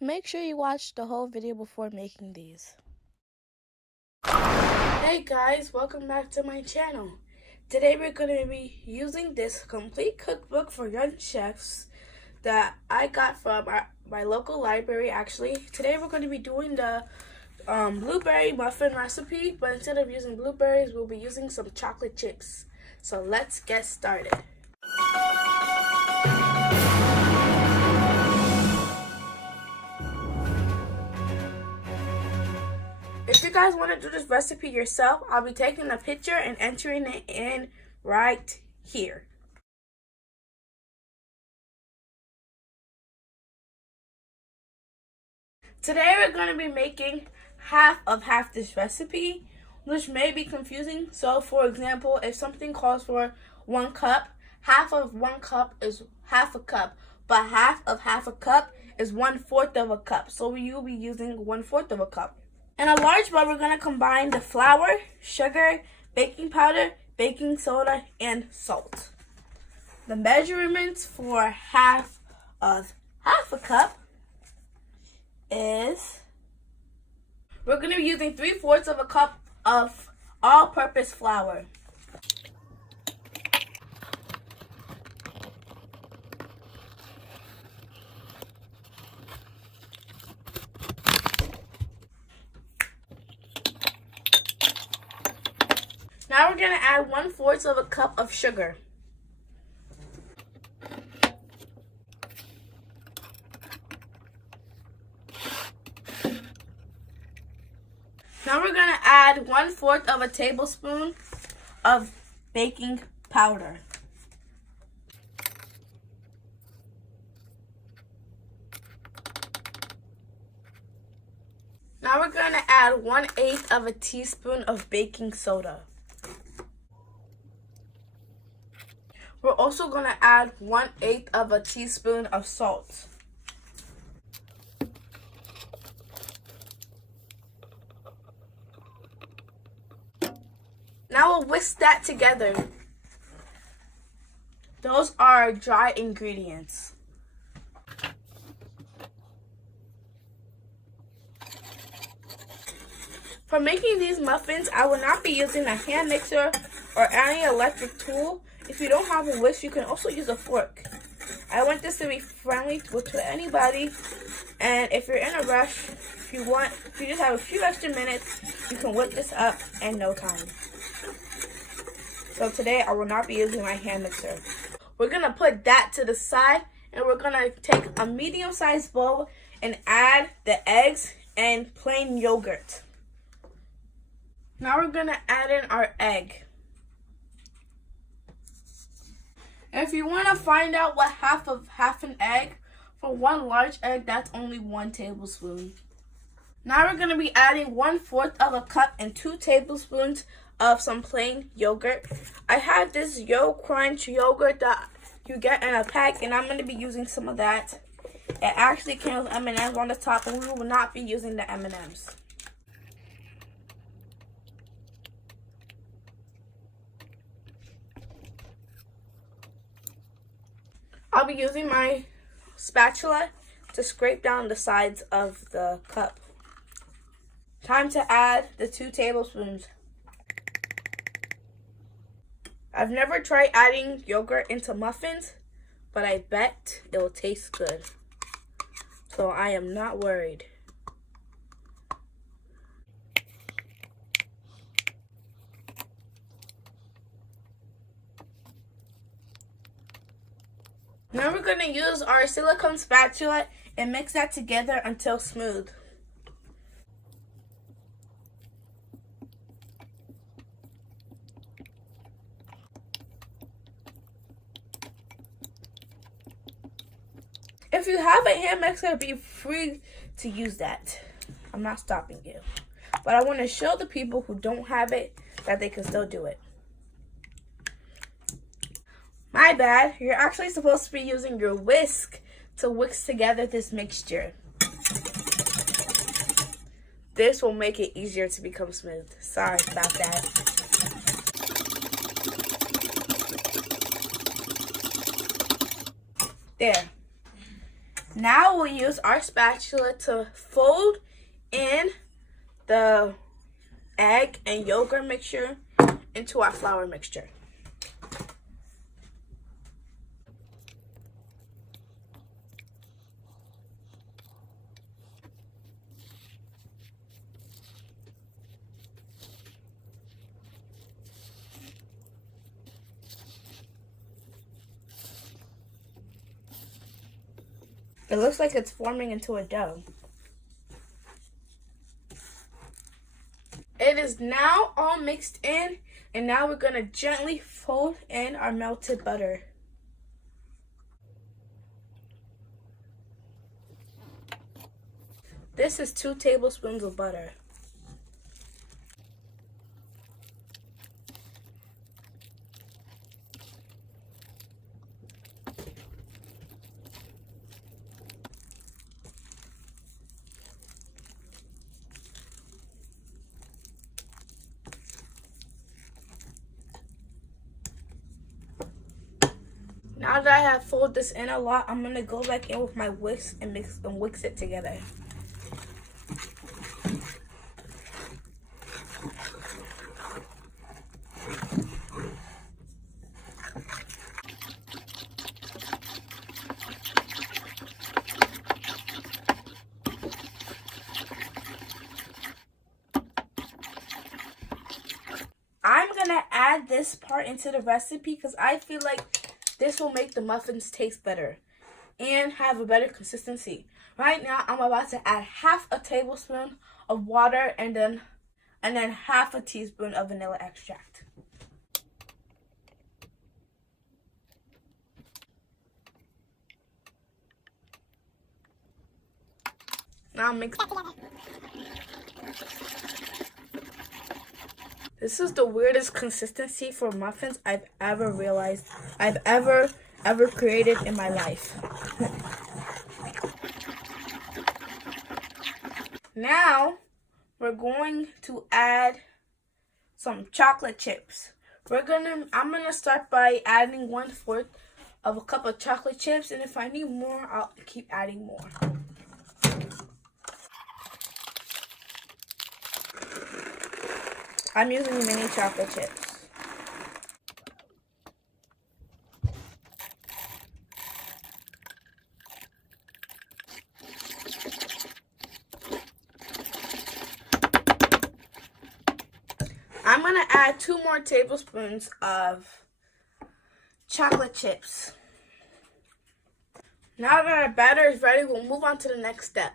Make sure you watch the whole video before making these. Hey guys, welcome back to my channel. Today we're going to be using this complete cookbook for young chefs that I got from my local library actually. Today we're going to be doing the blueberry muffin recipe, but instead of using blueberries, we'll be using some chocolate chips. So let's get started. If you guys want to do this recipe yourself, I'll be taking a picture and entering it in right here. Today we're going to be making half this recipe, which may be confusing. So for example, if something calls for 1 cup, half of 1 cup is half a cup, but half a cup is 1/4 of a cup. So you'll be using 1/4 of a cup. In a large bowl, we're going to combine the flour, sugar, baking powder, baking soda, and salt. The measurements for half a cup is, we're going to be using 3/4 of a cup of all-purpose flour. Now we're going to add 1/4 of a cup of sugar. Now we're going to add 1/4 of a tablespoon of baking powder. Now we're going to add 1/8 of a teaspoon of baking soda. We're also going to add 1/8 of a teaspoon of salt. Now we'll whisk that together. Those are dry ingredients. For making these muffins, I will not be using a hand mixer or any electric tool. If you don't have a whisk, you can also use a fork. I want this to be friendly to anybody, and if you're in a rush, if you just have a few extra minutes, you can whip this up in no time. So today, I will not be using my hand mixer. We're going to put that to the side, and we're going to take a medium-sized bowl and add the eggs and plain yogurt. Now we're going to add in our egg. If you want to find out what half an egg, for 1 large egg, that's only 1 tablespoon. Now we're going to be adding 1/4 of a cup and 2 tablespoons of some plain yogurt. I have this Yo Crunch yogurt that you get in a pack, and I'm going to be using some of that. It actually came with M&Ms on the top, and we will not be using the M&Ms. I'll be using my spatula to scrape down the sides of the cup. Time to add the 2 tablespoons. I've never tried adding yogurt into muffins, but I bet it will taste good. So I am not worried. Now we're going to use our silicone spatula and mix that together until smooth. If you have a hand mixer, be free to use that. I'm not stopping you. But I want to show the people who don't have it that they can still do it. My bad, you're actually supposed to be using your whisk to whisk together this mixture. This will make it easier to become smooth. Sorry about that. There. Now we'll use our spatula to fold in the egg and yogurt mixture into our flour mixture. It looks like it's forming into a dough. It is now all mixed in, and now we're going to gently fold in our melted butter. This is 2 tablespoons of butter. Now that I have folded this in a lot, I'm gonna go back in with my whisk and mix it together. I'm gonna add this part into the recipe because I feel like this will make the muffins taste better and have a better consistency. Right now, I'm about to add half a tablespoon of water and then half a teaspoon of vanilla extract. Now mix. This is the weirdest consistency for muffins I've ever realized, I've ever created in my life. Now, we're going to add some chocolate chips. I'm gonna start by adding 1/4 of a cup of chocolate chips, and if I need more, I'll keep adding more. I'm using mini chocolate chips. I'm gonna add 2 more tablespoons of chocolate chips. Now that our batter is ready, we'll move on to the next step.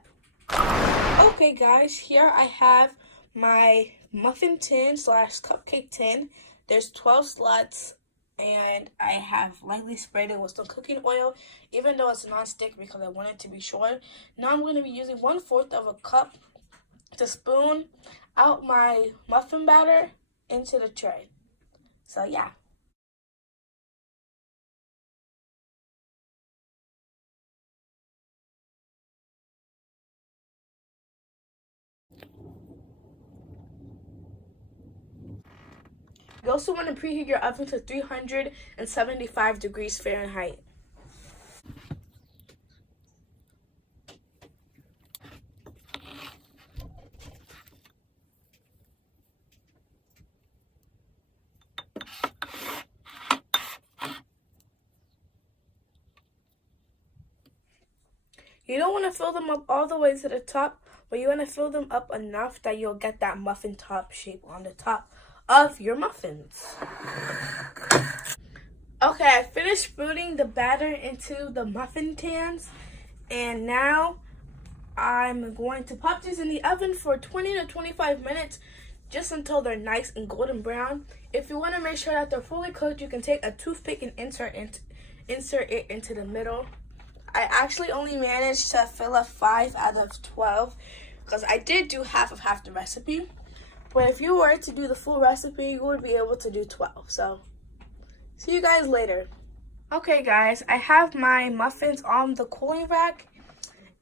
Okay guys, here I have my muffin tin / cupcake tin. There's 12 slots, and I have lightly sprayed it with some cooking oil, even though it's non-stick because I want it to be short. Now I'm going to be using 1/4 of a cup to spoon out my muffin batter into the tray. So yeah. You also want to preheat your oven to 375 degrees Fahrenheit. You don't want to fill them up all the way to the top, but you want to fill them up enough that you'll get that muffin top shape on the top of your muffins. Okay, I finished spooning the batter into the muffin tins, and now I'm going to pop these in the oven for 20 to 25 minutes, just until they're nice and golden brown. If you want to make sure that they're fully cooked, you can take a toothpick and insert it into the middle. I actually only managed to fill up 5 out of 12 because I did do half of the recipe. But if you were to do the full recipe, you would be able to do 12. So, see you guys later. Okay guys, I have my muffins on the cooling rack,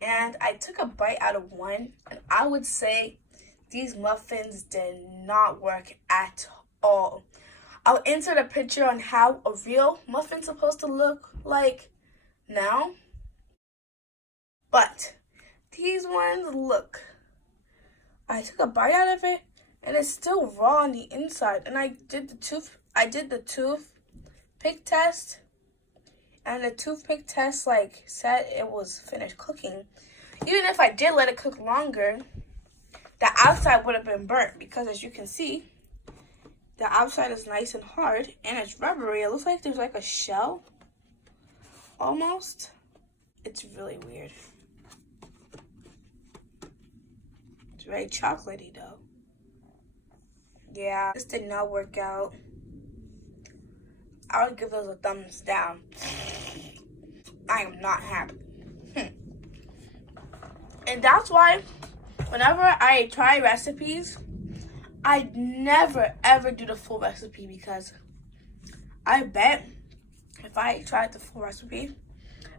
and I took a bite out of one, and I would say these muffins did not work at all. I'll insert a picture on how a real muffin's supposed to look like now. But these ones, look. I took a bite out of it and it's still raw on the inside. And I did the toothpick test. And the toothpick test said it was finished cooking. Even if I did let it cook longer, the outside would have been burnt because, as you can see, the outside is nice and hard and it's rubbery. It looks like there's like a shell almost. It's really weird. It's very chocolatey though. Yeah, this did not work out. I would give those a thumbs down. I am not happy. And that's why whenever I try recipes, I never ever do the full recipe, because I bet if I tried the full recipe,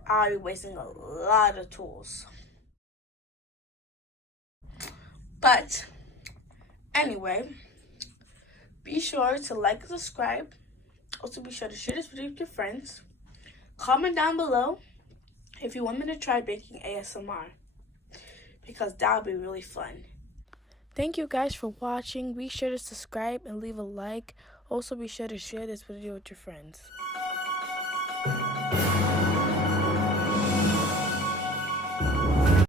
I'll be wasting a lot of tools. But anyway, be sure to like and subscribe. Also be sure to share this video with your friends. Comment down below if you want me to try baking ASMR, because that would be really fun. Thank you guys for watching. Be sure to subscribe and leave a like. Also be sure to share this video with your friends.